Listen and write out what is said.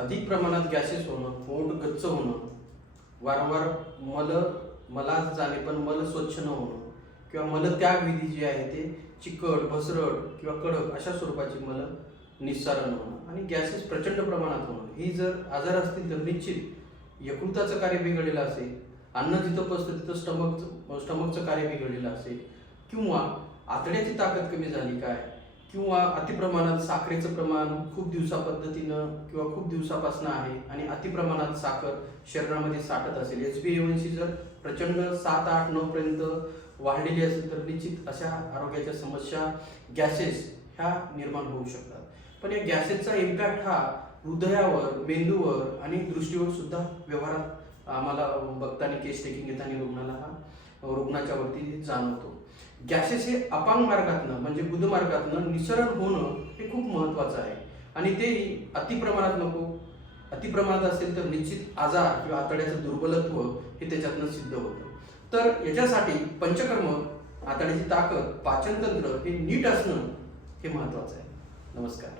अधिक प्रमाणात गॅसेस होणं पोट गच्च होणं वारंवार मल मला जाणे पण मल स्वच्छ न होणं किंवा मलत्याग विधी जी आहे ते चिकट भसरट किंवा कडक अशा स्वरूपाची मल निस्सारण होणं आणि गॅसेस प्रचंड प्रमाणात होणं. ही जर आजार असतील तर निश्चित यकृताचं कार्य बिघडलेलं असेल अन्न जिथं पसतं तिथं स्टमकचं स्टमकचं कार्य बिघडलेलं असेल किंवा आतड्याची ताकद कमी झाली काय किंवा अतिप्रमाणात साखरेचं प्रमाण खूप दिवसा पद्धतीनं किंवा खूप दिवसापासून आहे आणि अतिप्रमाणात साखर शरीरामध्ये साठत असेल. एच बी एवनची जर प्रचंड सात आठ नऊ पर्यंत वाढलेली असेल तर निश्चित अशा आरोग्याच्या समस्या गॅसेस ह्या निर्माण होऊ शकतात. पण या गॅसेसचा इम्पॅक्ट हा हृदयावर मेंदूवर आणि दृष्टीवर सुद्धा व्यवहारात आम्हाला बघताना केस टेकिंग घेताना रुग्णाला हा रुग्णाच्या वरती जाणवतो. गॅसेस हे अपांग मार्गातनं म्हणजे गुदमार्गातनं निसरण होणं हे खूप महत्वाचं आहे. आणि तेही अतिप्रमाणात नको. अतिप्रमाणात असेल तर निश्चित आजार किंवा आतड्याचं दुर्बलत्व हे त्याच्यातनं सिद्ध होतं. तर याच्यासाठी पंचकर्म आतड्याची ताकद पाचनतंत्र हे नीट असणं हे महत्वाचं आहे. नमस्कार.